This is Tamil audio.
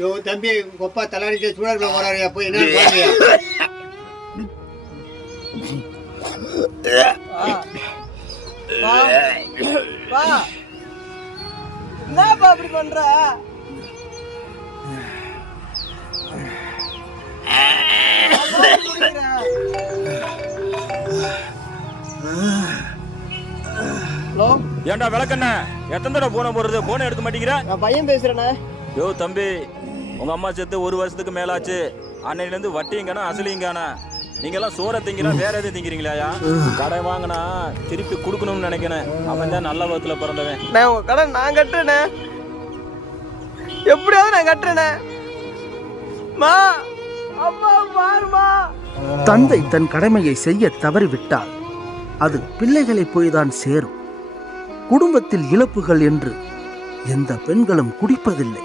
யோ தம்பி கொப்பா தலாடிட்டு சூழல்ல போறாரு போய் என்ன என்னப்பா அப்படி பண்ற? ஹலோ, ஏன்டா விளக்கண்ண எத்தனை தடவை போன போடுறது? போன எடுக்க மாட்டேங்கிற? நான் பையன் பேசுறேண்ணே. யோ தம்பி, உங்க அம்மா செத்து 1 வருஷத்துக்கு மேலாச்சு. அன்னையில இருந்து வட்டியுங்கானா அசலிங்கானா. நீங்க எல்லாம் சோற திங்கிறா வேற எதுவும் திங்கிறீங்களா? கடை வாங்கினா திருப்பி கொடுக்கணும்னு நினைக்கிறேன். அவன் தான் நல்ல விதத்துல பிறந்தவன். நான் உங்க கடை நான் கட்டுறேனே, எப்படியாவது நான் கட்டுறேனே. மா, அப்பா பாருமா. தந்தை தன் கடமையை செய்ய தவறிவிட்டால் அது பிள்ளைகளை போய்தான் சேரும். குடும்பத்தில் இழப்புகள் என்று எந்த பெண்களும் குடிப்பதில்லை.